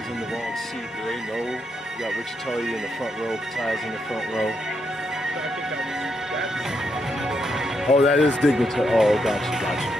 somebody's in the wrong seat, do they know? You got Richard Tully in the front row, Kati's in the front row. Oh, that is dignitary. Oh, gotcha, gotcha.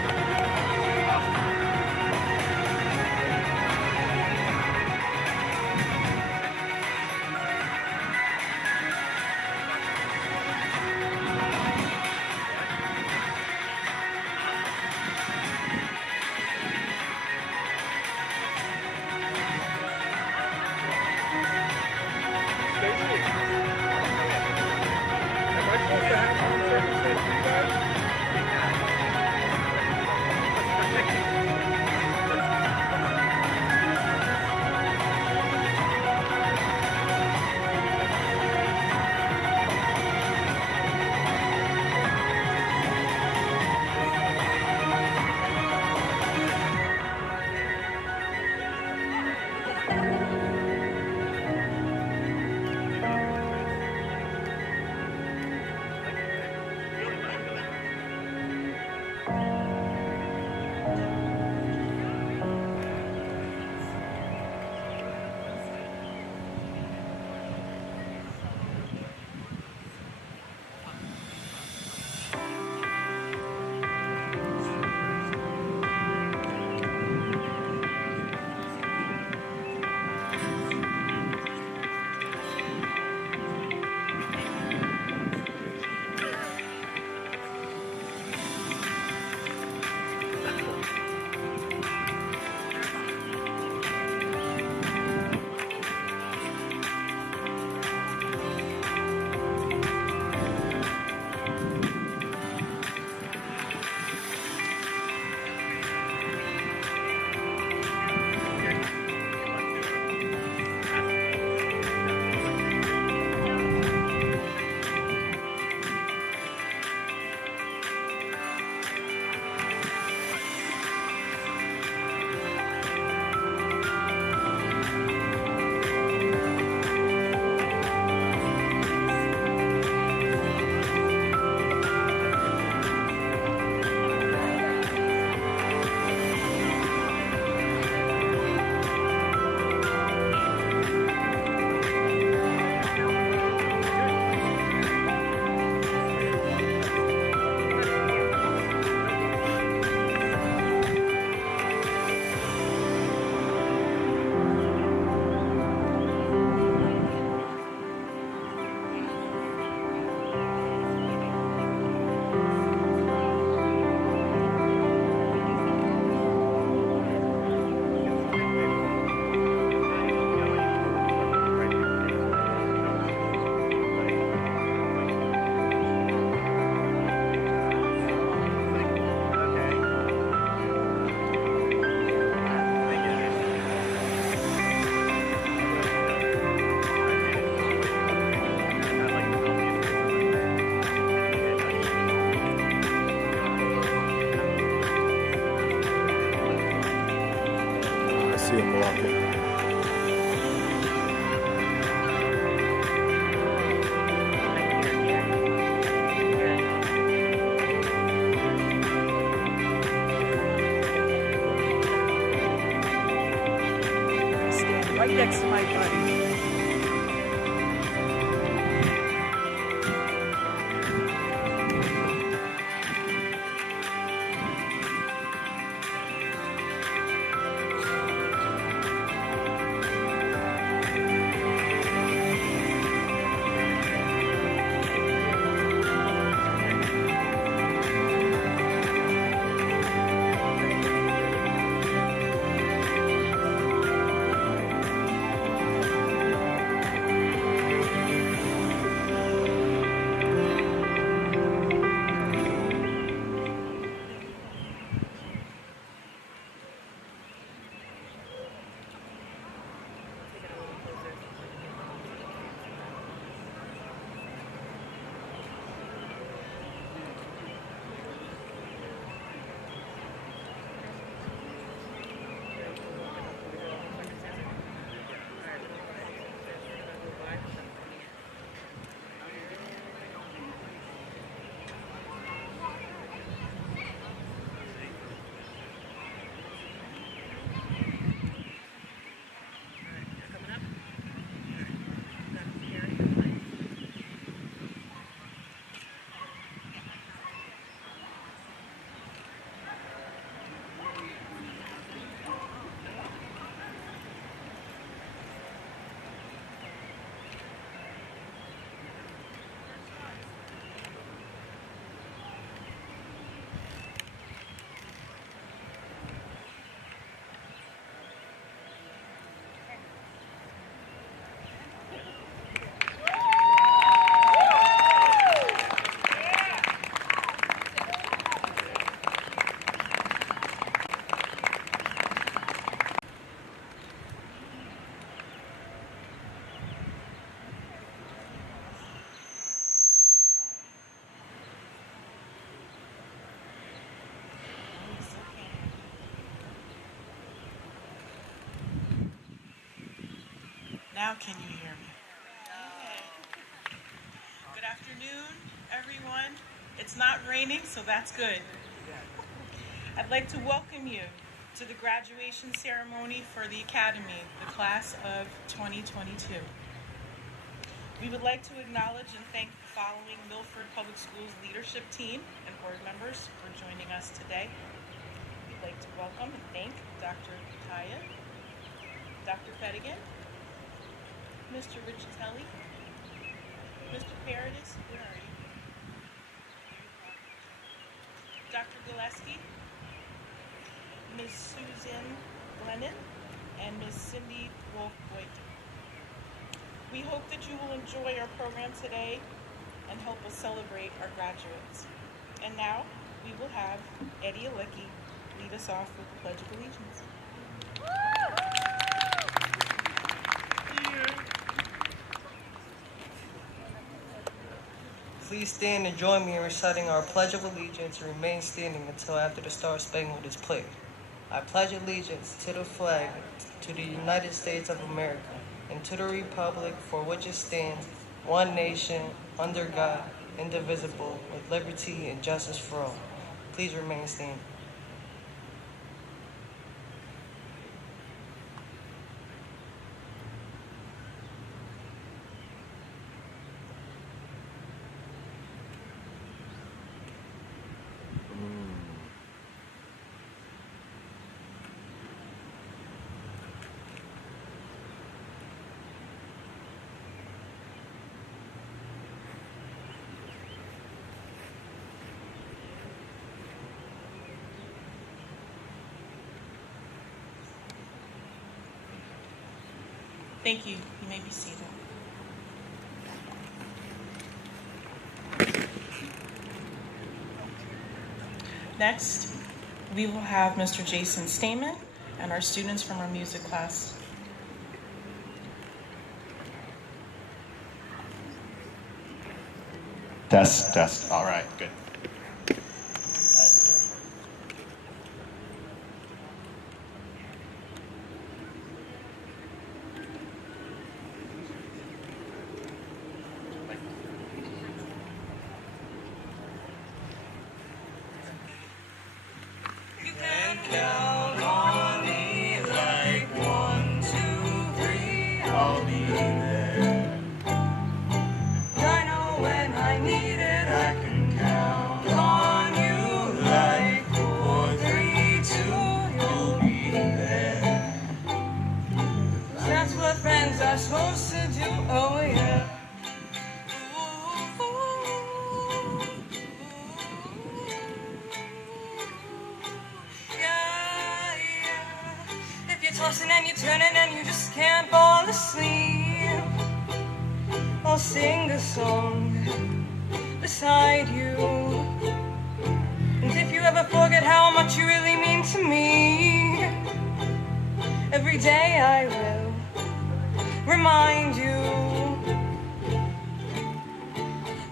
See him walking. Right next to my buddy. Now can you hear me? Okay. Good afternoon, everyone. It's not raining, so that's good. I'd like to welcome you to the graduation ceremony for the Academy, the class of 2022. We would like to acknowledge and thank the following Milford Public Schools leadership team and board members for joining us today. We'd like to welcome and thank Dr. Taya, Dr. Fedigan, Mr. Richatelli, Mr. Paradis, where are you? Dr. Gillespie, Ms. Susan Glennon, and Ms. Cindy Wolf-Boyd. We hope that you will enjoy our program today and help us celebrate our graduates. And now we will have Eddie Alecki lead us off with the Pledge of Allegiance. Please stand and join me in reciting our Pledge of Allegiance and remain standing until after the Star Spangled is played. I pledge allegiance to the flag, to the United States of America, and to the republic for which it stands, one nation, under God, indivisible, with liberty and justice for all. Please remain standing. Thank you. You may be seated. Next, we will have Mr. Jason Stamen and our students from our music class. Test. All right, good. You can count on me like 1, 2, 3, I'll be there. I know when I need it, I can count on you like 4, 3, 2, you'll be there. That's what friends are supposed to do, oh yeah. Tossing and you're turning and you just can't fall asleep, I'll sing a song beside you. And if you ever forget how much you really mean to me, every day I will remind you.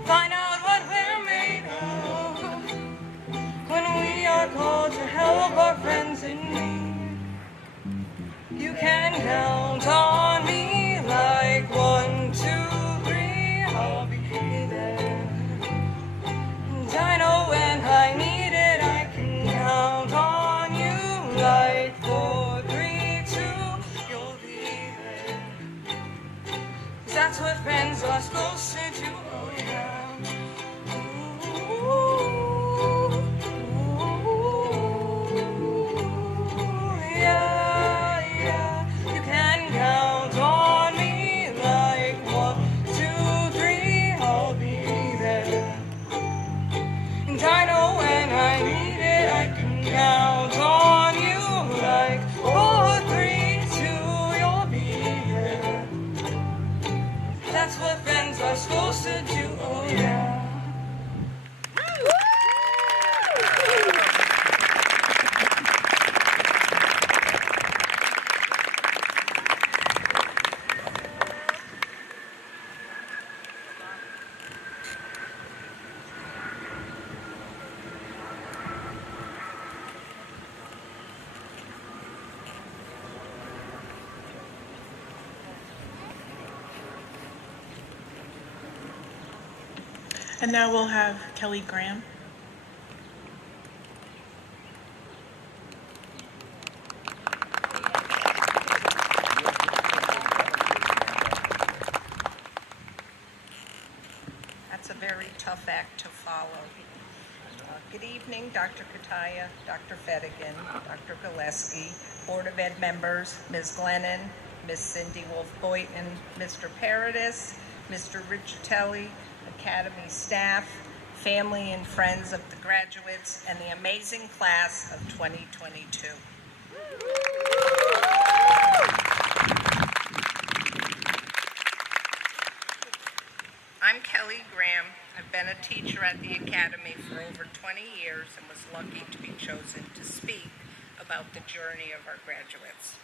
Find out what we're made of when we are called to help our friends in need. You can count on me like 1, 2, 3, I'll be there. And I know when I need it, I can count on you like 4, 3, 2, you'll be there. 'Cause that's what friends are supposed to do, oh yeah. Count on you like 4, 3, 2, you'll be there. That's what friends are supposed to do, oh yeah. And now we'll have Kelly Graham. That's a very tough act to follow. Good evening, Dr. Kataya, Dr. Fedigan, Dr. Gillespie, Board of Ed members, Ms. Glennon, Ms. Cindy Wolf-Boyton, Mr. Paradis, Mr. Riccitelli, Academy staff, family and friends of the graduates, and the amazing class of 2022. I'm Kelly Graham. I've been a teacher at the Academy for over 20 years and was lucky to be chosen to speak about the journey of our graduates.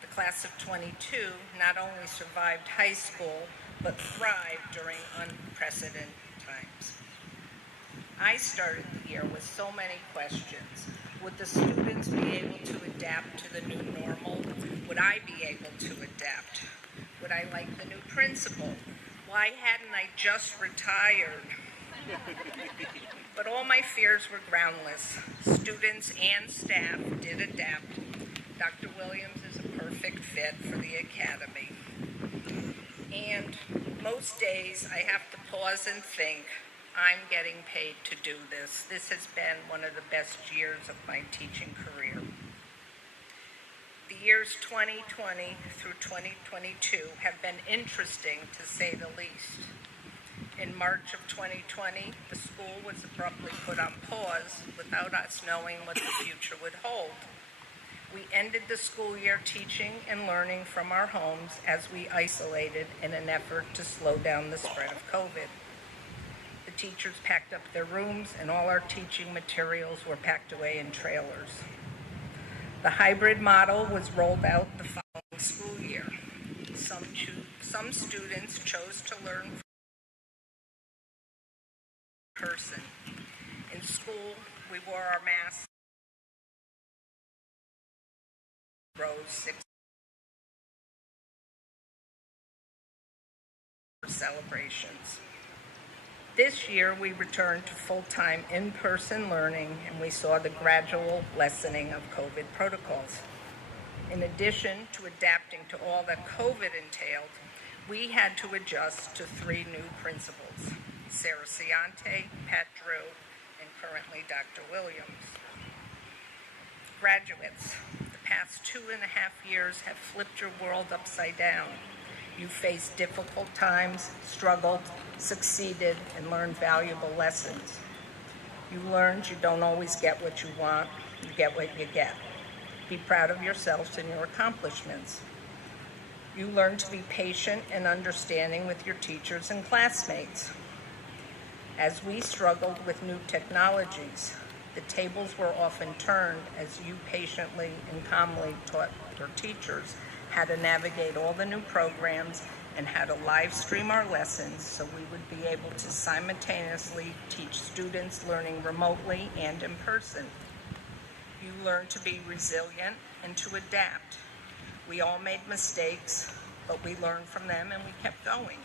The class of 22 not only survived high school, but thrived during unprecedented times. I started the year with so many questions. Would the students be able to adapt to the new normal? Would I be able to adapt? Would I like the new principal? Why hadn't I just retired? But all my fears were groundless. Students and staff did adapt. Dr. Williams is a perfect fit for the Academy. And most days I have to pause and think, I'm getting paid to do this. This has been one of the best years of my teaching career. The years 2020 through 2022 have been interesting, to say the least. In March of 2020, the school was abruptly put on pause without us knowing what the future would hold. We ended the school year teaching and learning from our homes as we isolated in an effort to slow down the spread of COVID. The teachers packed up their rooms and all our teaching materials were packed away in trailers. The hybrid model was rolled out the following school year. Some students chose to learn in person. In school, we wore our masks, rows 6 celebrations. This year, we returned to full-time in-person learning, and we saw the gradual lessening of COVID protocols. In addition to adapting to all that COVID entailed, we had to adjust to 3 new principals, Sarah Ciante, Pat Drew, and currently Dr. Williams. Graduates, the past 2.5 years have flipped your world upside down. You faced difficult times, struggled, succeeded, and learned valuable lessons. You learned you don't always get what you want, you get what you get. Be proud of yourselves and your accomplishments. You learned to be patient and understanding with your teachers and classmates. As we struggled with new technologies, the tables were often turned as you patiently and calmly taught your teachers how to navigate all the new programs and how to live stream our lessons so we would be able to simultaneously teach students learning remotely and in person. You learned to be resilient and to adapt. We all made mistakes, but we learned from them and we kept going.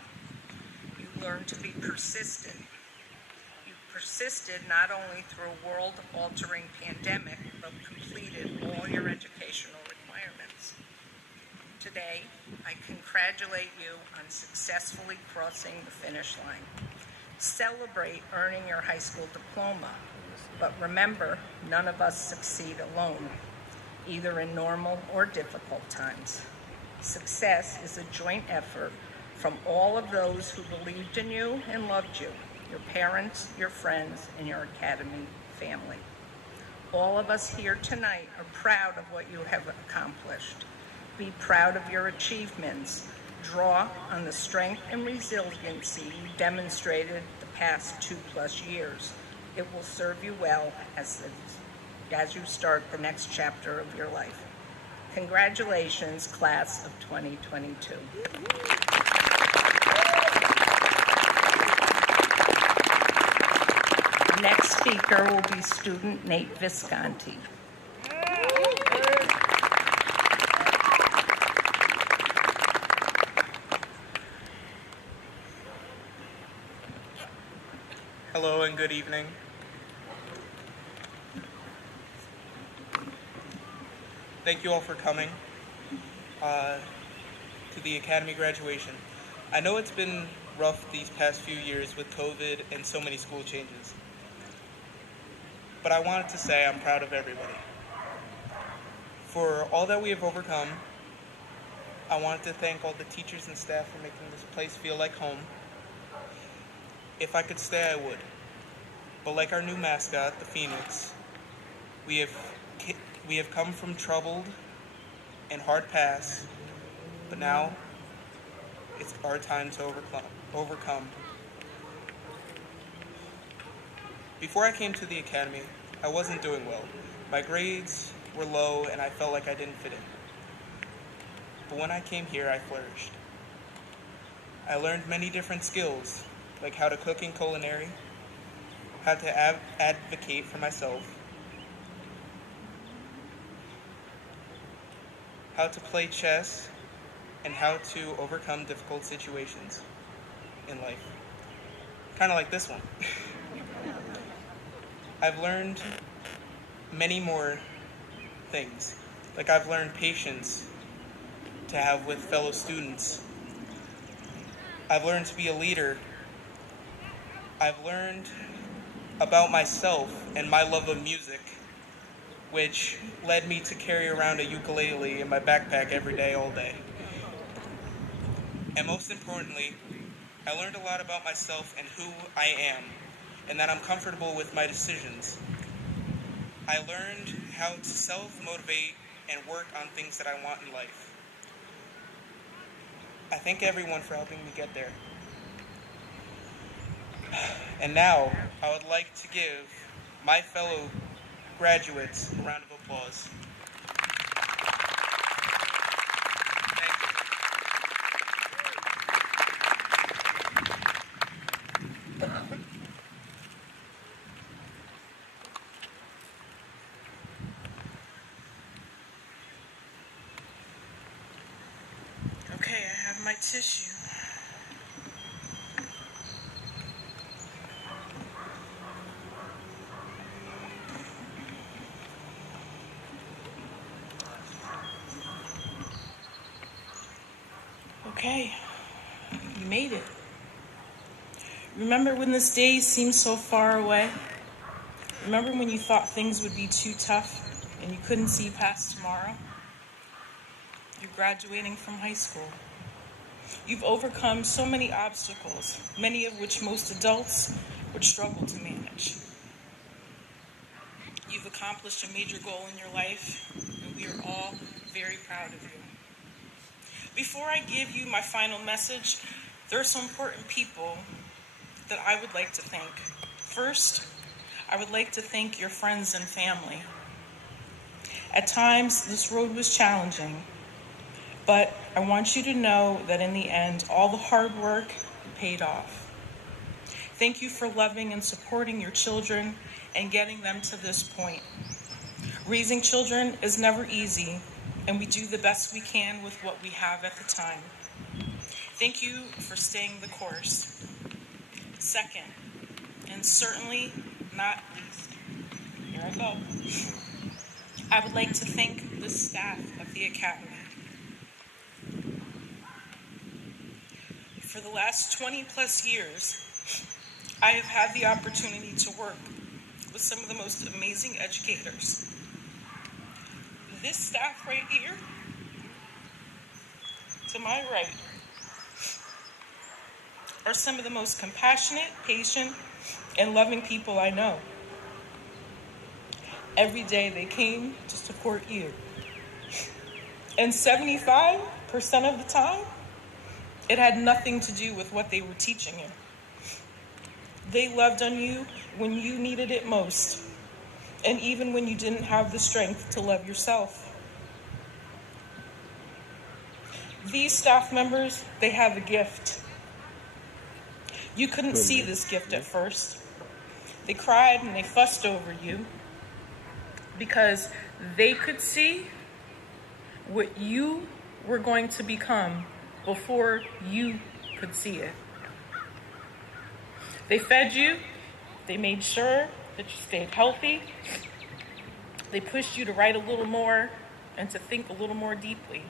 You learned to be persistent. You persisted not only through a world-altering pandemic, but completed all your educational requirements. Today, I congratulate you on successfully crossing the finish line. Celebrate earning your high school diploma, but remember, none of us succeed alone, either in normal or difficult times. Success is a joint effort from all of those who believed in you and loved you, your parents, your friends, and your Academy family. All of us here tonight are proud of what you have accomplished. Be proud of your achievements. Draw on the strength and resiliency you demonstrated the past 2+ years. It will serve you well as you start the next chapter of your life. Congratulations, class of 2022. The next speaker will be student Nate Visconti. Hello and good evening. Thank you all for coming to the Academy graduation. I know it's been rough these past few years with COVID and so many school changes, but I wanted to say I'm proud of everybody. For all that we have overcome, I wanted to thank all the teachers and staff for making this place feel like home. If I could stay, I would. But like our new mascot, the Phoenix, we have come from troubled and hard past, but now it's our time to overcome. Before I came to the Academy, I wasn't doing well. My grades were low and I felt like I didn't fit in. But when I came here, I flourished. I learned many different skills, like how to cook in culinary, how to advocate for myself, how to play chess, and how to overcome difficult situations in life. Kind of like this one. I've learned many more things. Like I've learned patience to have with fellow students. I've learned to be a leader. I've learned about myself and my love of music, which led me to carry around a ukulele in my backpack every day, all day. And most importantly, I learned a lot about myself and who I am, and that I'm comfortable with my decisions. I learned how to self-motivate and work on things that I want in life. I thank everyone for helping me get there. And now, I would like to give my fellow graduates a round of applause. Thank you. Okay, I have my tissue. Okay, you made it. Remember when this day seemed so far away? Remember when you thought things would be too tough and you couldn't see past tomorrow? You're graduating from high school. You've overcome so many obstacles, many of which most adults would struggle to manage. You've accomplished a major goal in your life, and we are all very proud of you. Before I give you my final message, there are some important people that I would like to thank. First, I would like to thank your friends and family. At times, this road was challenging, but I want you to know that in the end, all the hard work paid off. Thank you for loving and supporting your children and getting them to this point. Raising children is never easy, and we do the best we can with what we have at the time. Thank you for staying the course. Second, and certainly not least, here I go. I would like to thank the staff of the Academy. For the last 20 plus years, I have had the opportunity to work with some of the most amazing educators. This staff right here, to my right, are some of the most compassionate, patient, and loving people I know. Every day they came to support you. And 75% of the time, it had nothing to do with what they were teaching you. They loved on you when you needed it most, and even when you didn't have the strength to love yourself. These staff members, they have a gift. You couldn't see this gift at first. They cried and they fussed over you because they could see what you were going to become before you could see it. They fed you, They made sure that you stayed healthy. They pushed you to write a little more and to think a little more deeply.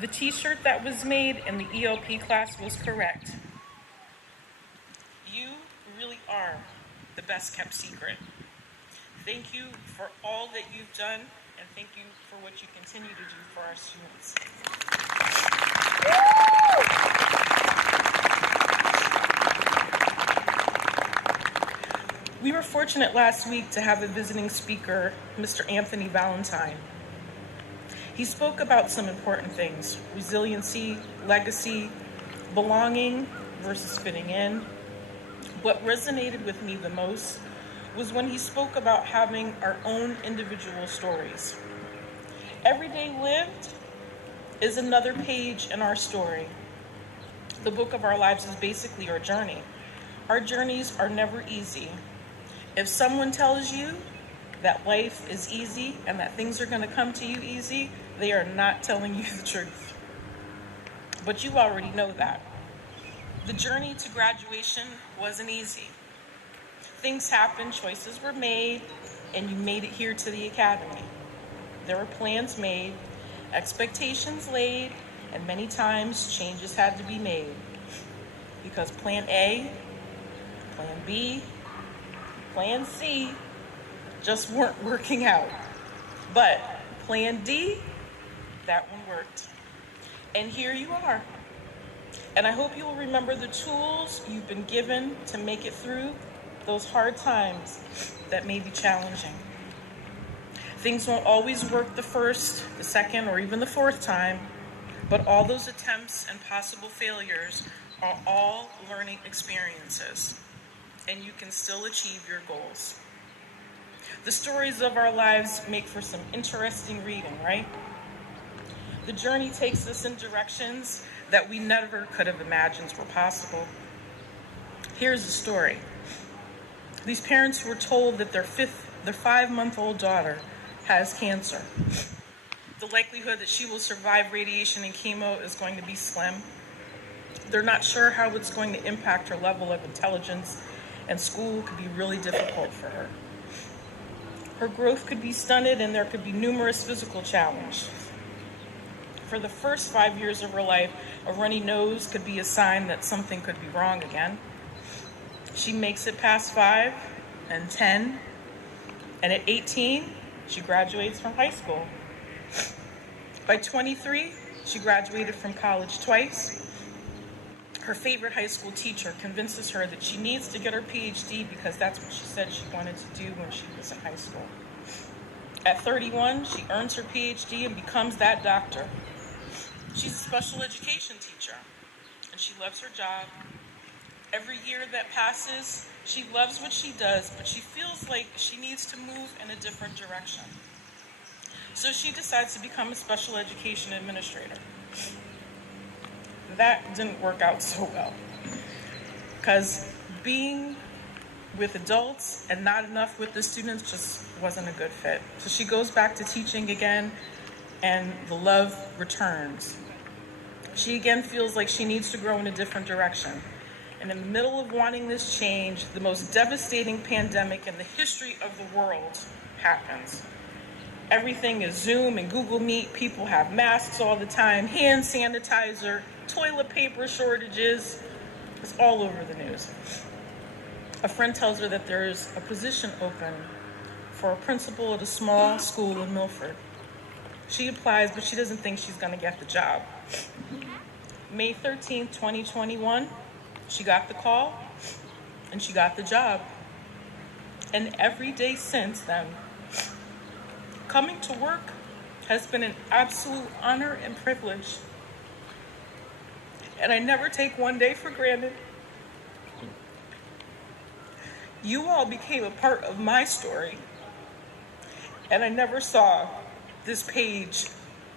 The t-shirt that was made in the ELP class was correct. You really are the best kept secret. Thank you for all that you've done, and thank you for what you continue to do for our students. We were fortunate last week to have a visiting speaker, Mr. Anthony Valentine. He spoke about some important things: resiliency, legacy, belonging versus fitting in. What resonated with me the most was when he spoke about having our own individual stories. Every day lived is another page in our story. The book of our lives is basically our journey. Our journeys are never easy. If someone tells you that life is easy and that things are going to come to you easy, they are not telling you the truth. But you already know that. The journey to graduation wasn't easy. Things happened, choices were made, and you made it here to the academy. There were plans made, expectations laid, and many times changes had to be made. Because plan A, plan B, plan C just weren't working out. But plan D, that one worked. And here you are. And I hope you will remember the tools you've been given to make it through those hard times that may be challenging. Things won't always work the first, the second, or even the fourth time, but all those attempts and possible failures are all learning experiences, and you can still achieve your goals. The stories of our lives make for some interesting reading, right? The journey takes us in directions that we never could have imagined were possible. Here's the story. These parents were told that their 5-month-old daughter has cancer. The likelihood that she will survive radiation and chemo is going to be slim. They're not sure how it's going to impact her level of intelligence, and school could be really difficult for her. Her growth could be stunted, and there could be numerous physical challenges. For the first 5 years of her life, a runny nose could be a sign that something could be wrong again. She makes it past 5 and 10, and at 18, she graduates from high school. By 23, she graduated from college twice. Her favorite high school teacher convinces her that she needs to get her PhD because that's what she said she wanted to do when she was in high school. At 31, she earns her PhD and becomes that doctor. She's a special education teacher, and she loves her job. Every year that passes, she loves what she does, but she feels like she needs to move in a different direction. So she decides to become a special education administrator. That didn't work out so well, because being with adults and not enough with the students just wasn't a good fit. So she goes back to teaching again, and the love returns. She again feels like she needs to grow in a different direction. And in the middle of wanting this change, the most devastating pandemic in the history of the world happens. Everything is Zoom and Google Meet. People have masks all the time, hand sanitizer, toilet paper shortages. It's all over the news. A friend tells her that there's a position open for a principal at a small school in Milford. She applies, but she doesn't think she's going to get the job. May 13th, 2021, she got the call, and she got the job. And every day since then, coming to work has been an absolute honor and privilege. And I never take one day for granted. You all became a part of my story, and I never saw this page,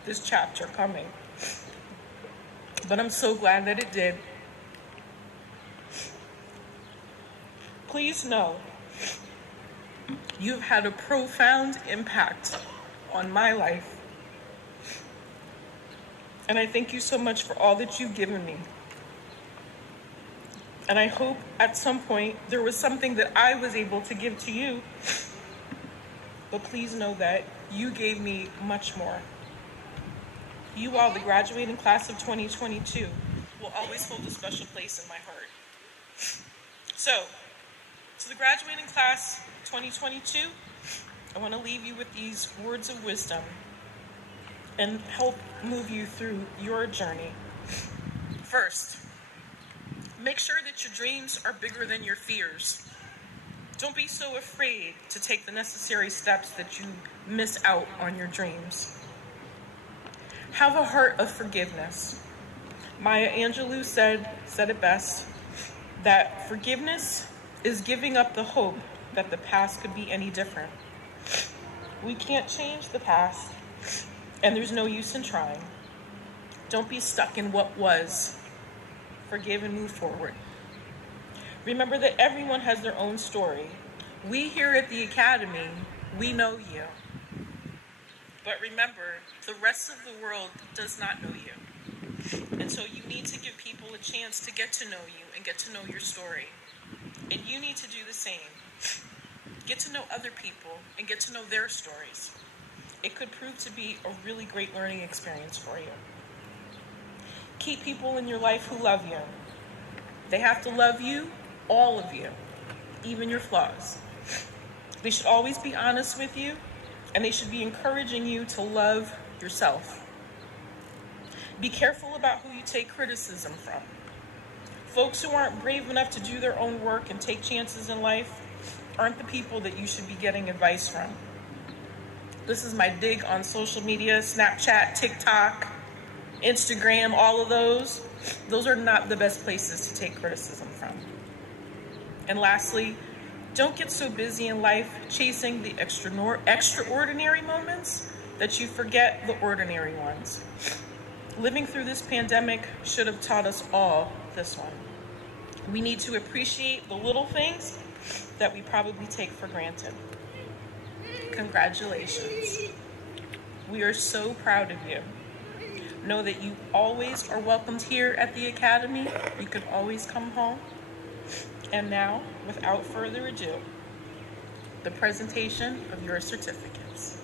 this chapter coming. But I'm so glad that it did. Please know, you've had a profound impact on my life. And I thank you so much for all that you've given me. And I hope at some point there was something that I was able to give to you. But please know that you gave me much more. You all, the graduating class of 2022, will always hold a special place in my heart. So, to the graduating class 2022, I want to leave you with these words of wisdom and help move you through your journey. First, make sure that your dreams are bigger than your fears. Don't be so afraid to take the necessary steps that you miss out on your dreams. Have a heart of forgiveness. Maya Angelou said it best, that forgiveness is giving up the hope that the past could be any different. We can't change the past, and there's no use in trying. Don't be stuck in what was. Forgive and move forward. Remember that everyone has their own story. We here at the Academy, we know you. But remember, the rest of the world does not know you. And so you need to give people a chance to get to know you and get to know your story. And you need to do the same. Get to know other people and get to know their stories. It could prove to be a really great learning experience for you. Keep people in your life who love you. They have to love you, all of you, even your flaws. They should always be honest with you, and they should be encouraging you to love yourself. Be careful about who you take criticism from. Folks who aren't brave enough to do their own work and take chances in life aren't the people that you should be getting advice from. This is my dig on social media, Snapchat, TikTok, Instagram, all of those. Those are not the best places to take criticism from. And lastly, don't get so busy in life chasing the extraordinary moments that you forget the ordinary ones. Living through this pandemic should have taught us all this one. We need to appreciate the little things that we probably take for granted. Congratulations. We are so proud of you. Know that you always are welcomed here at the Academy. You can always come home. And now, without further ado, the presentation of your certificates.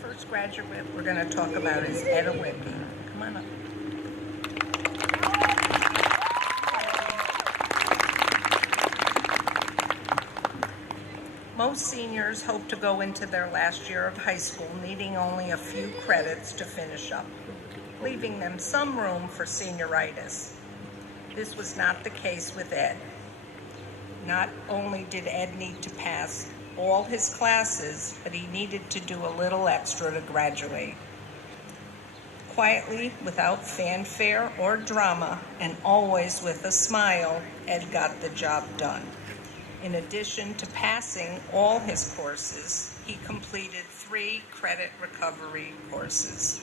First graduate we're going to talk about is Ed Awicki. Come on up. Most seniors hope to go into their last year of high school needing only a few credits to finish up, leaving them some room for senioritis. This was not the case with Ed. Not only did Ed need to pass all his classes, but he needed to do a little extra to graduate. Quietly, without fanfare or drama, and always with a smile, Ed got the job done. In addition to passing all his courses, he completed 3 credit recovery courses.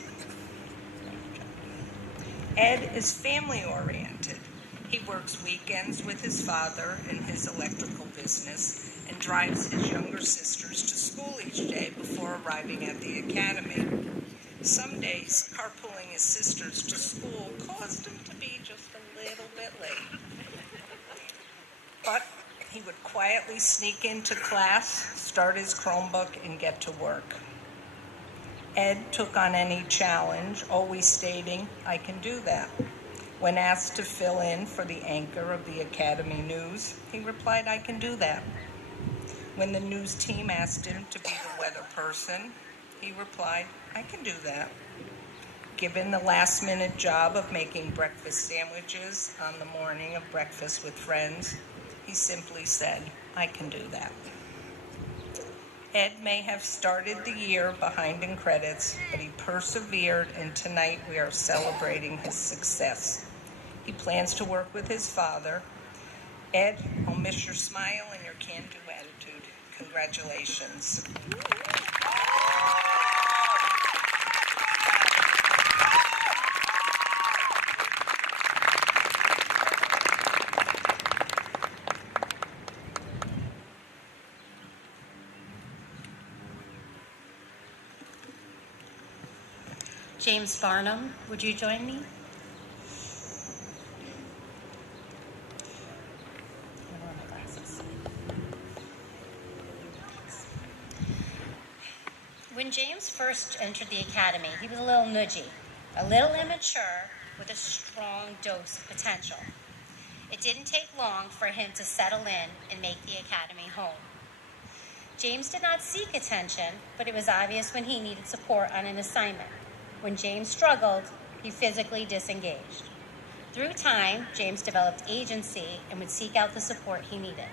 Ed is family-oriented. He works weekends with his father in his electrical business and drives his younger sisters to school each day before arriving at the Academy. Some days, carpooling his sisters to school caused him to be just a little bit late. But he would quietly sneak into class, start his Chromebook, and get to work. Ed took on any challenge, always stating, "I can do that." When asked to fill in for the anchor of the Academy News, he replied, "I can do that." When the news team asked him to be the weather person, he replied, "I can do that." Given the last-minute job of making breakfast sandwiches on the morning of breakfast with friends, he simply said, "I can do that." Ed may have started the year behind in credits, but he persevered, and tonight we are celebrating his success. He plans to work with his father. Ed, I'll miss your smile and your can-do attitude. Congratulations. James Barnum, would you join me? Where are my glasses? When James first entered the academy, he was a little nudgy, a little immature, with a strong dose of potential. It didn't take long for him to settle in and make the academy home. James did not seek attention, but it was obvious when he needed support on an assignment. When James struggled, he physically disengaged. Through time, James developed agency and would seek out the support he needed.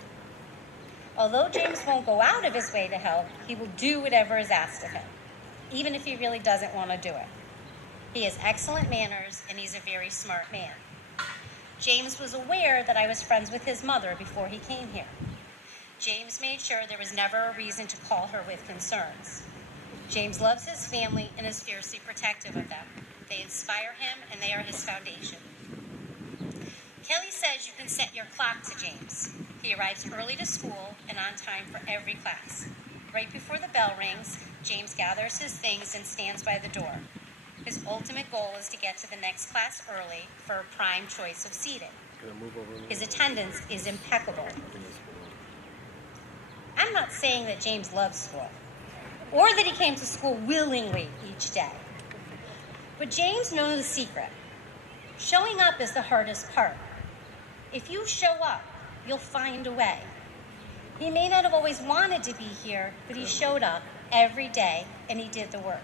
Although James won't go out of his way to help, he will do whatever is asked of him, even if he really doesn't want to do it. He has excellent manners, and he's a very smart man. James was aware that I was friends with his mother before he came here. James made sure there was never a reason to call her with concerns. James loves his family and is fiercely protective of them. They inspire him, and they are his foundation. Kelly says you can set your clock to James. He arrives early to school and on time for every class. Right before the bell rings, James gathers his things and stands by the door. His ultimate goal is to get to the next class early for a prime choice of seating. His attendance is impeccable. I'm not saying that James loves school, or that he came to school willingly each day. But James knows the secret. Showing up is the hardest part. If you show up, you'll find a way. He may not have always wanted to be here, but he showed up every day and he did the work.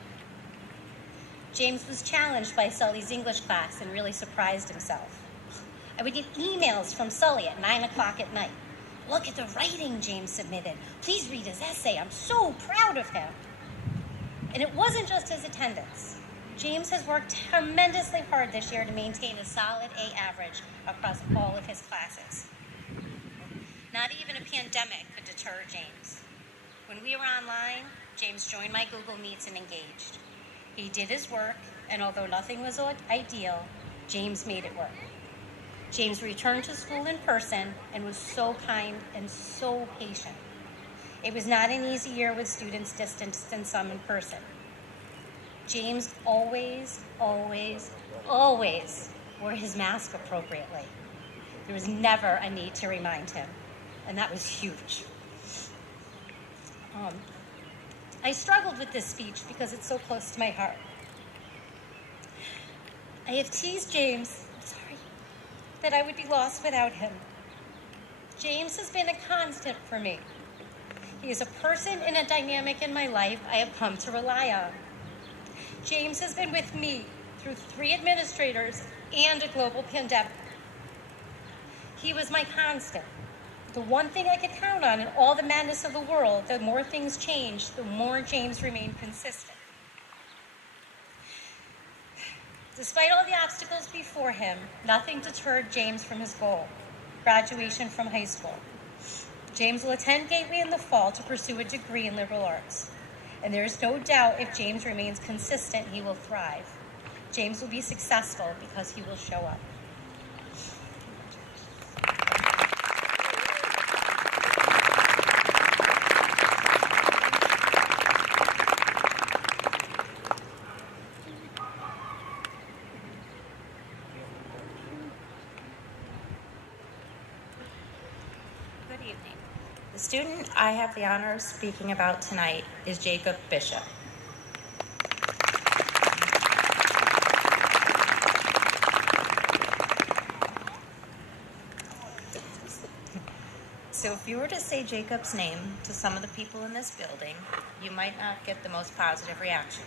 James was challenged by Sully's English class and really surprised himself. I would get emails from Sully at 9 o'clock at night. Look at the writing James submitted. Please read his essay. I'm so proud of him. And it wasn't just his attendance. James has worked tremendously hard this year to maintain a solid A average across all of his classes. Not even a pandemic could deter James. When we were online, James joined my Google Meets and engaged. He did his work, and although nothing was ideal, James made it work. James returned to school in person and was so kind and so patient. It was not an easy year with students distanced and some in person. James always, always, always wore his mask appropriately. There was never a need to remind him, and that was huge. I struggled with this speech because it's so close to my heart. I have teased James, that I would be lost without him. James has been a constant for me. He is a person and a dynamic in my life I have come to rely on. James has been with me through 3 administrators and a global pandemic. He was my constant. The one thing I could count on in all the madness of the world, the more things changed, the more James remained consistent. Despite all the obstacles before him, nothing deterred James from his goal, graduation from high school. James will attend Gateway in the fall to pursue a degree in liberal arts. And there is no doubt if James remains consistent, he will thrive. James will be successful because he will show up. Good evening. The student I have the honor of speaking about tonight is Jacob Bishop. So if you were to say Jacob's name to some of the people in this building, you might not get the most positive reaction.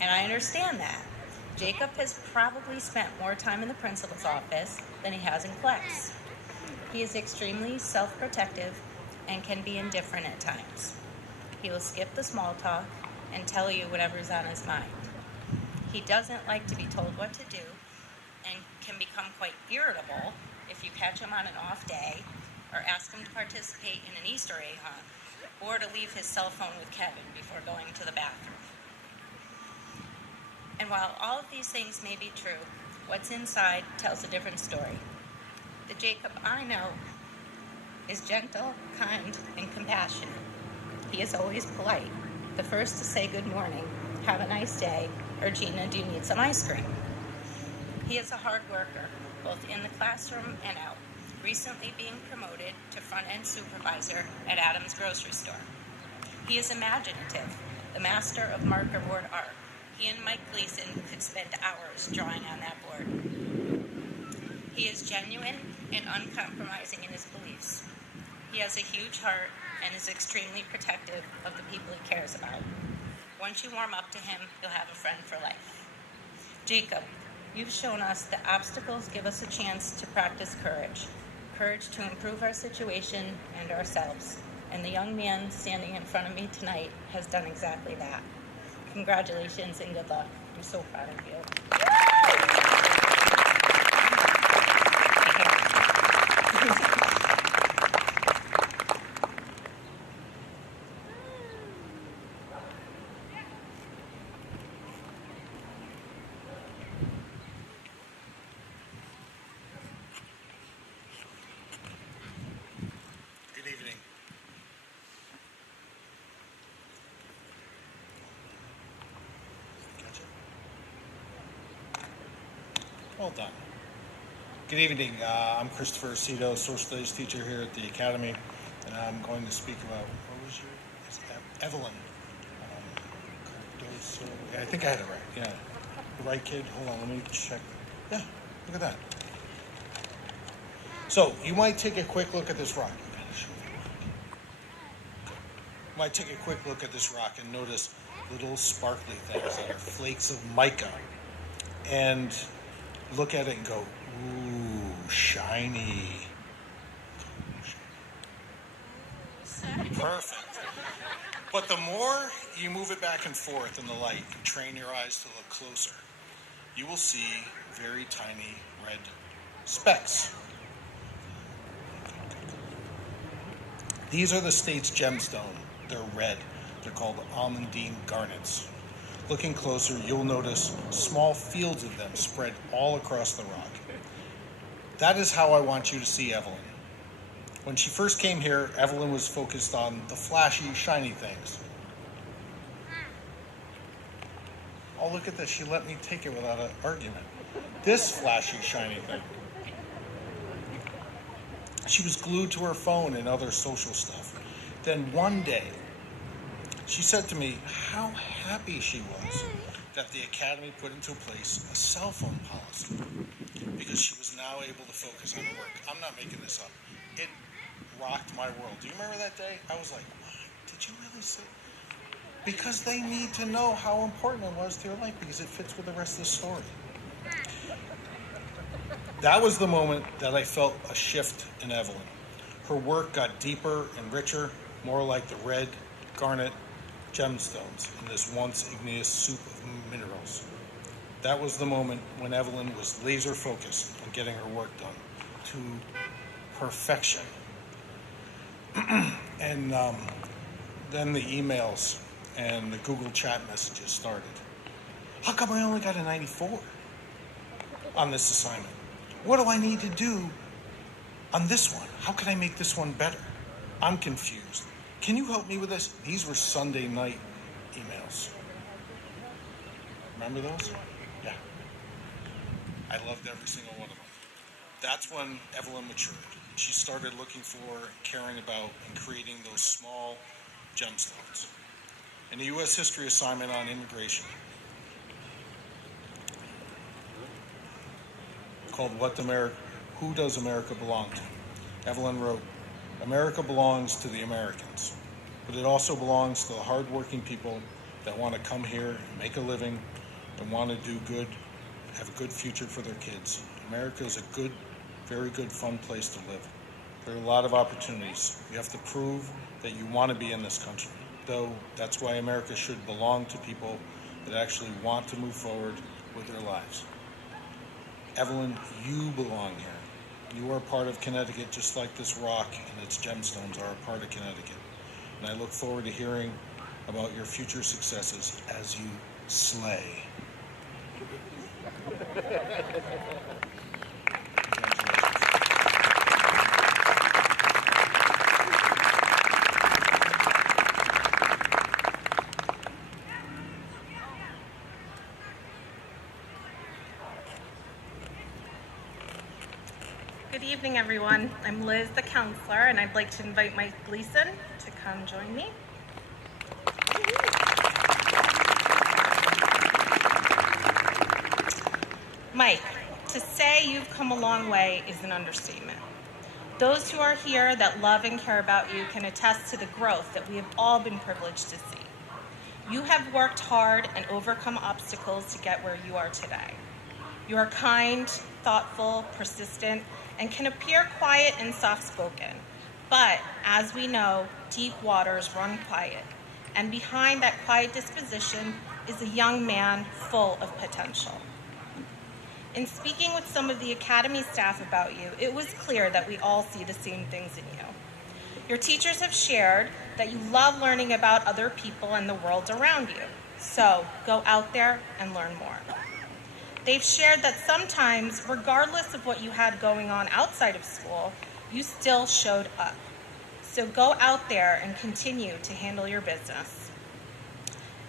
And I understand that. Jacob has probably spent more time in the principal's office than he has in class. He is extremely self-protective and can be indifferent at times. He will skip the small talk and tell you whatever's on his mind. He doesn't like to be told what to do and can become quite irritable if you catch him on an off day or ask him to participate in an Easter egg hunt or to leave his cell phone with Kevin before going to the bathroom. And while all of these things may be true, what's inside tells a different story. The Jacob I know is gentle, kind, and compassionate. He is always polite, the first to say good morning, have a nice day, or Gina, do you need some ice cream? He is a hard worker, both in the classroom and out, recently being promoted to front-end supervisor at Adam's grocery store. He is imaginative, the master of marker board art. He and Mike Gleason could spend hours drawing on that board. He is genuine and uncompromising in his beliefs. He has a huge heart and is extremely protective of the people he cares about. Once you warm up to him, you'll have a friend for life. Jacob, you've shown us that obstacles give us a chance to practice courage. Courage to improve our situation and ourselves. And the young man standing in front of me tonight has done exactly that. Congratulations and good luck. I'm so proud of you. Good evening. Catch it? Well done. Good evening. I'm Christopher Aceto, social studies teacher here at the Academy, and I'm going to speak about, what was your, it's Evelyn. Cardoso. Yeah, I think I had it right. Yeah. The right kid. Hold on, let me check. Yeah, look at that. So, you might take a quick look at this rock. You might take a quick look at this rock and notice little sparkly things that are flakes of mica. And look at it and go, ooh, shiny. Perfect. But the more you move it back and forth in the light and train your eyes to look closer, you will see very tiny red specks. These are the state's gemstone. They're red. They're called almandine garnets. Looking closer, you'll notice small fields of them spread all across the rock. That is how I want you to see Evelyn. When she first came here, Evelyn was focused on the flashy, shiny things. Oh, look at this. She let me take it without an argument. This flashy, shiny thing. She was glued to her phone and other social stuff. Then one day, she said to me how happy she was that the Academy put into place a cell phone policy because she was now able to focus on her work. I'm not making this up. It rocked my world. Do you remember that day? I was like, what? Did you really say? Because they need to know how important it was to your life because it fits with the rest of the story. That was the moment that I felt a shift in Evelyn. Her work got deeper and richer, more like the red garnet gemstones in this once igneous soup of minerals. That was the moment when Evelyn was laser focused on getting her work done to perfection. And then the emails and the Google chat messages started. How come I only got a 94 on this assignment? What do I need to do on this one? How can I make this one better? I'm confused. Can you help me with this? These were Sunday night emails. Remember those? Yeah. I loved every single one of them. That's when Evelyn matured. She started looking for, caring about, and creating those small gemstones. In a U.S. history assignment on immigration, called Who Does America Belong To? Evelyn wrote, America belongs to the Americans, but it also belongs to the hardworking people that want to come here and make a living and want to do good, have a good future for their kids. America is a good, very good, fun place to live. There are a lot of opportunities. You have to prove that you want to be in this country, though that's why America should belong to people that actually want to move forward with their lives. Evelyn, you belong here. You are part of Connecticut just like this rock and its gemstones are a part of Connecticut. And I look forward to hearing about your future successes as you slay. Good evening, everyone. I'm Liz, the counselor, and I'd like to invite Mike Gleason to come join me. Mike, to say you've come a long way is an understatement. Those who are here that love and care about you can attest to the growth that we have all been privileged to see. You have worked hard and overcome obstacles to get where you are today. You are kind, thoughtful, persistent, and can appear quiet and soft-spoken. But, as we know, deep waters run quiet, and behind that quiet disposition is a young man full of potential. In speaking with some of the Academy staff about you, it was clear that we all see the same things in you. Your teachers have shared that you love learning about other people and the world around you. So, go out there and learn more. They've shared that sometimes, regardless of what you had going on outside of school, you still showed up. So go out there and continue to handle your business.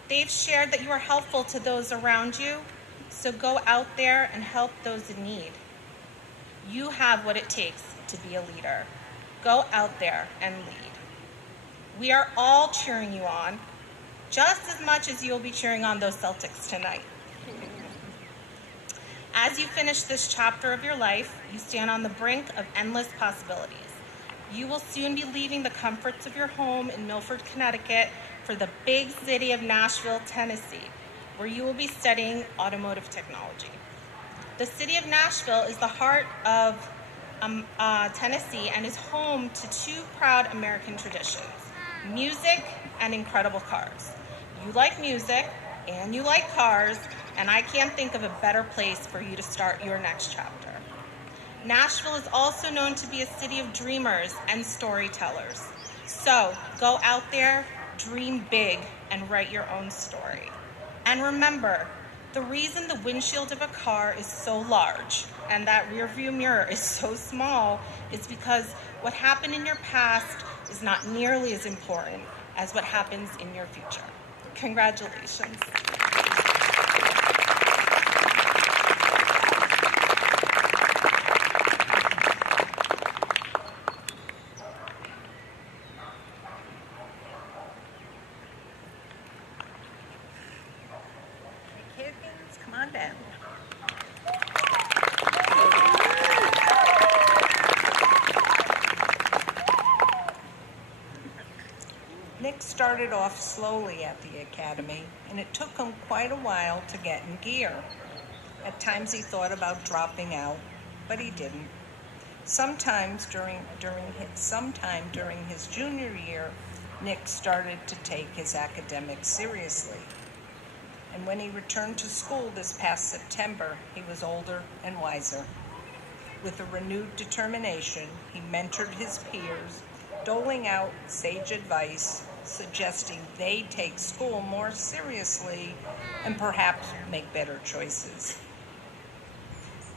They've shared that you are helpful to those around you, so go out there and help those in need. You have what it takes to be a leader. Go out there and lead. We are all cheering you on, just as much as you'll be cheering on those Celtics tonight. As you finish this chapter of your life, you stand on the brink of endless possibilities. You will soon be leaving the comforts of your home in Milford, Connecticut, for the big city of Nashville, Tennessee, where you will be studying automotive technology. The city of Nashville is the heart of Tennessee and is home to two proud American traditions: music and incredible cars. You like music and you like cars, and I can't think of a better place for you to start your next chapter. Nashville is also known to be a city of dreamers and storytellers. So go out there, dream big, and write your own story. And remember, the reason the windshield of a car is so large and that rearview mirror is so small is because what happened in your past is not nearly as important as what happens in your future. Congratulations. Come on down. Nick started off slowly at the academy, and it took him quite a while to get in gear. At times he thought about dropping out, but he didn't. Sometime during his junior year, Nick started to take his academics seriously. And when he returned to school this past September, he was older and wiser. With a renewed determination, he mentored his peers, doling out sage advice, suggesting they take school more seriously and perhaps make better choices.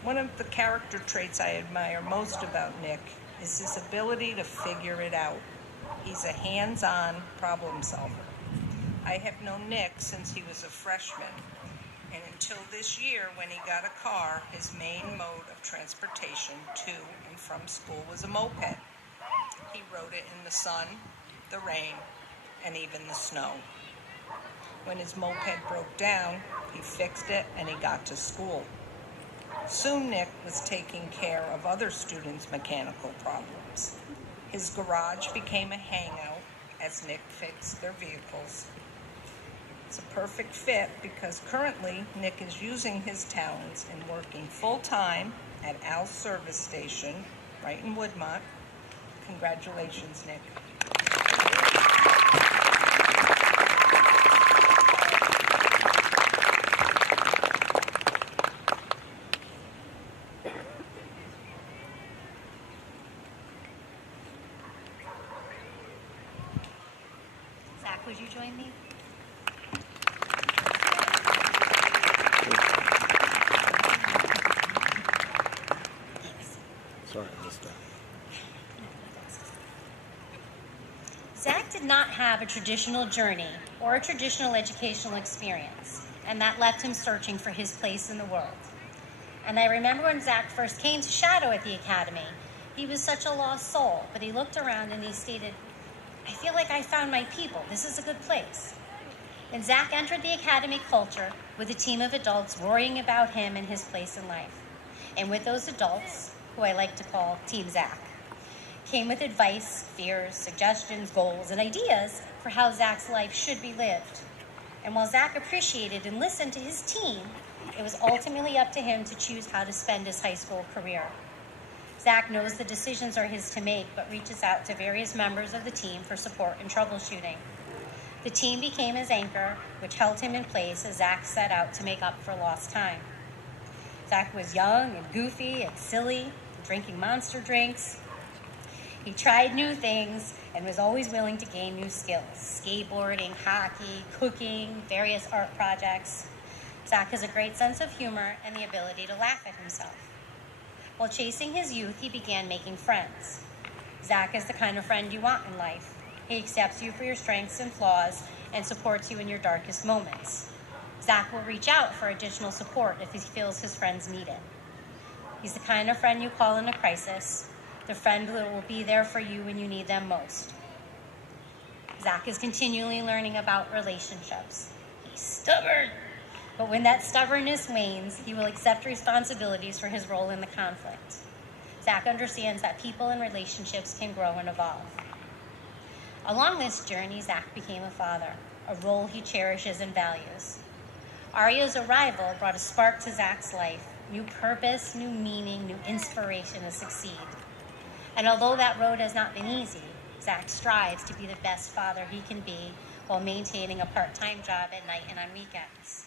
One of the character traits I admire most about Nick is his ability to figure it out. He's a hands-on problem solver. I have known Nick since he was a freshman, and until this year when he got a car, his main mode of transportation to and from school was a moped. He rode it in the sun, the rain, and even the snow. When his moped broke down, he fixed it and he got to school. Soon Nick was taking care of other students' mechanical problems. His garage became a hangout as Nick fixed their vehicles. It's a perfect fit because currently Nick is using his talents and working full-time at Al's service station right in Woodmont. Congratulations, Nick. Zach, would you join me? Sorry, I missed that. Zach did not have a traditional journey or a traditional educational experience, and that left him searching for his place in the world. And I remember when Zach first came to shadow at the academy, He was such a lost soul, but he looked around and he stated, "I feel like I found my people. This is a good place." And Zach entered the academy culture with a team of adults worrying about him and his place in life. And with those adults, who I like to call Team Zach, came with advice, fears, suggestions, goals, and ideas for how Zach's life should be lived. And while Zach appreciated and listened to his team, it was ultimately up to him to choose how to spend his high school career. Zach knows the decisions are his to make, but reaches out to various members of the team for support and troubleshooting. The team became his anchor, which held him in place as Zach set out to make up for lost time. Zach was young and goofy and silly, drinking monster drinks. He tried new things and was always willing to gain new skills: skateboarding, hockey, cooking, various art projects. Zach has a great sense of humor and the ability to laugh at himself. While chasing his youth, he began making friends. Zach is the kind of friend you want in life. He accepts you for your strengths and flaws and supports you in your darkest moments. Zach will reach out for additional support if he feels his friends need it. He's the kind of friend you call in a crisis, the friend that will be there for you when you need them most. Zach is continually learning about relationships. He's stubborn, but when that stubbornness wanes, he will accept responsibilities for his role in the conflict. Zach understands that people and relationships can grow and evolve. Along this journey, Zach became a father, a role he cherishes and values. Aria's arrival brought a spark to Zach's life, new purpose, new meaning, new inspiration to succeed. And although that road has not been easy, Zach strives to be the best father he can be while maintaining a part-time job at night and on weekends.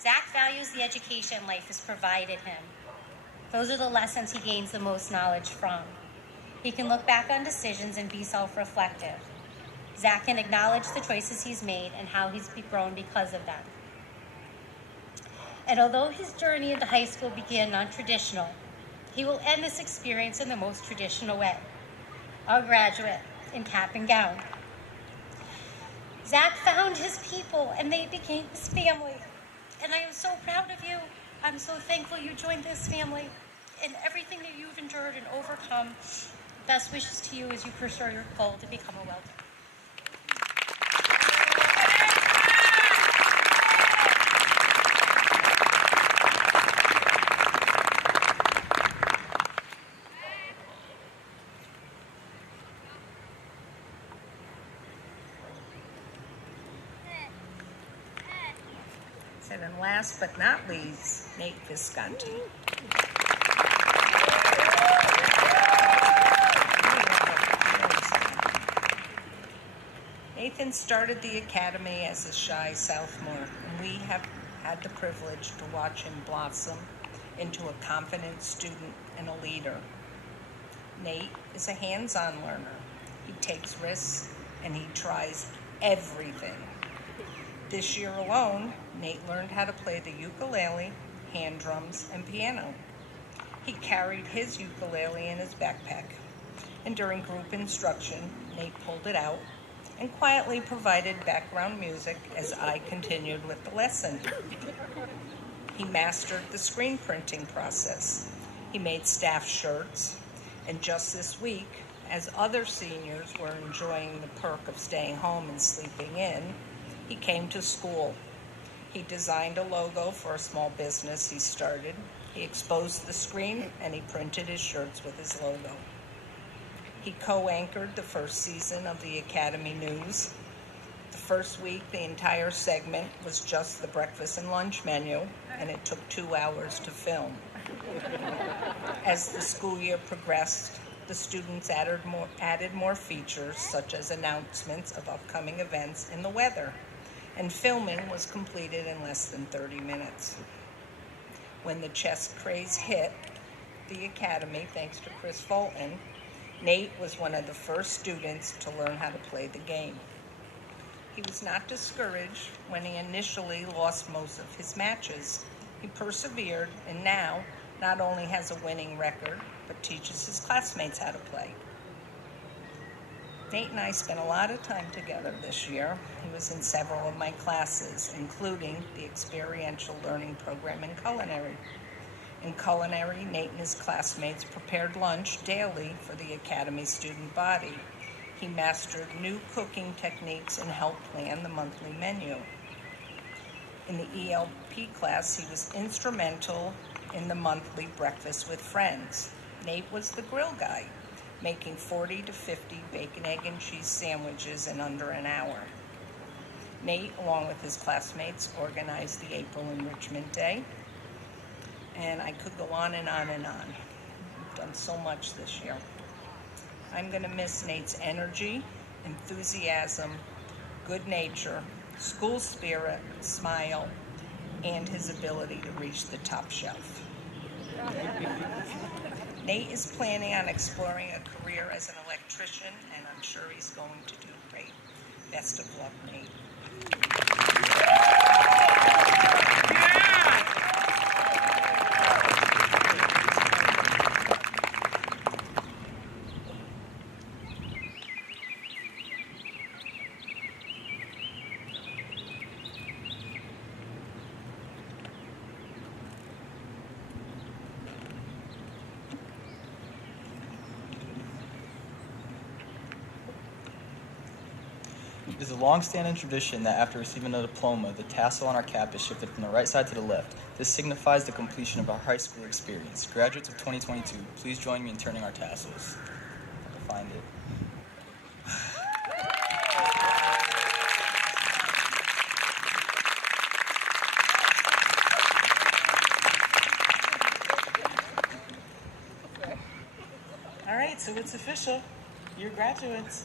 Zach values the education life has provided him. Those are the lessons he gains the most knowledge from. He can look back on decisions and be self-reflective. Zach can acknowledge the choices he's made and how he's grown because of them. And although his journey into high school began non-traditional, he will end this experience in the most traditional way: a graduate in cap and gown. Zach found his people and they became his family. And I am so proud of you. I'm so thankful you joined this family and everything that you've endured and overcome. Best wishes to you as you pursue your goal to become a welder. And then last but not least, Nate Visconti. Nathan started the academy as a shy sophomore, and we have had the privilege to watch him blossom into a confident student and a leader. Nate is a hands-on learner. He takes risks and he tries everything. This year alone, Nate learned how to play the ukulele, hand drums, and piano. He carried his ukulele in his backpack, and during group instruction, Nate pulled it out and quietly provided background music as I continued with the lesson. He mastered the screen printing process. He made staff shirts, and just this week, as other seniors were enjoying the perk of staying home and sleeping in, he came to school. He designed a logo for a small business he started. He exposed the screen and he printed his shirts with his logo. He co-anchored the first season of the Academy News. The first week, the entire segment was just the breakfast and lunch menu, and it took 2 hours to film. As the school year progressed, the students added more features, such as announcements of upcoming events and the weather, and filming was completed in less than 30 minutes. When the chess craze hit the academy, thanks to Chris Fulton, Nate was one of the first students to learn how to play the game. He was not discouraged when he initially lost most of his matches. He persevered and now not only has a winning record, but teaches his classmates how to play. Nate and I spent a lot of time together this year. He was in several of my classes, including the experiential learning program in culinary. In culinary, Nate and his classmates prepared lunch daily for the Academy student body. He mastered new cooking techniques and helped plan the monthly menu. In the ELP class, he was instrumental in the monthly breakfast with friends. Nate was the grill guy, making 40 to 50 bacon, egg, and cheese sandwiches in under an hour. Nate, along with his classmates, organized the April Enrichment Day. And I could go on and on and on. We've done so much this year. I'm going to miss Nate's energy, enthusiasm, good nature, school spirit, smile, and his ability to reach the top shelf. Nate is planning on exploring a career as an electrician, and I'm sure he's going to do great. Best of luck, Nate. It is a long-standing tradition that after receiving a diploma, the tassel on our cap is shifted from the right side to the left. This signifies the completion of our high school experience. Graduates of 2022, please join me in turning our tassels. I'll find it. All right, so it's official. You're graduates.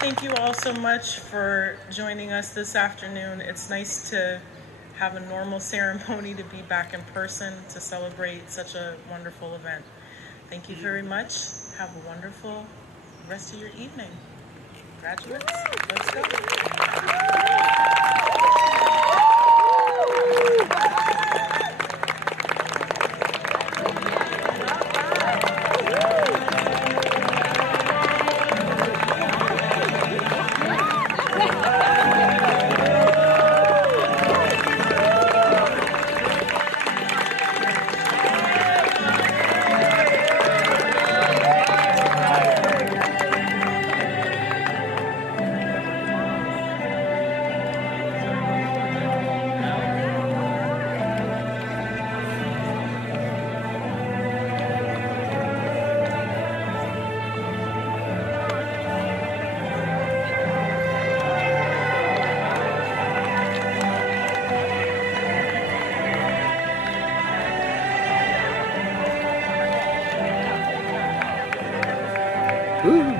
Thank you all so much for joining us this afternoon. It's nice to have a normal ceremony, to be back in person, to celebrate such a wonderful event. Thank you very much. Have a wonderful rest of your evening. Graduates, let's go. Woo!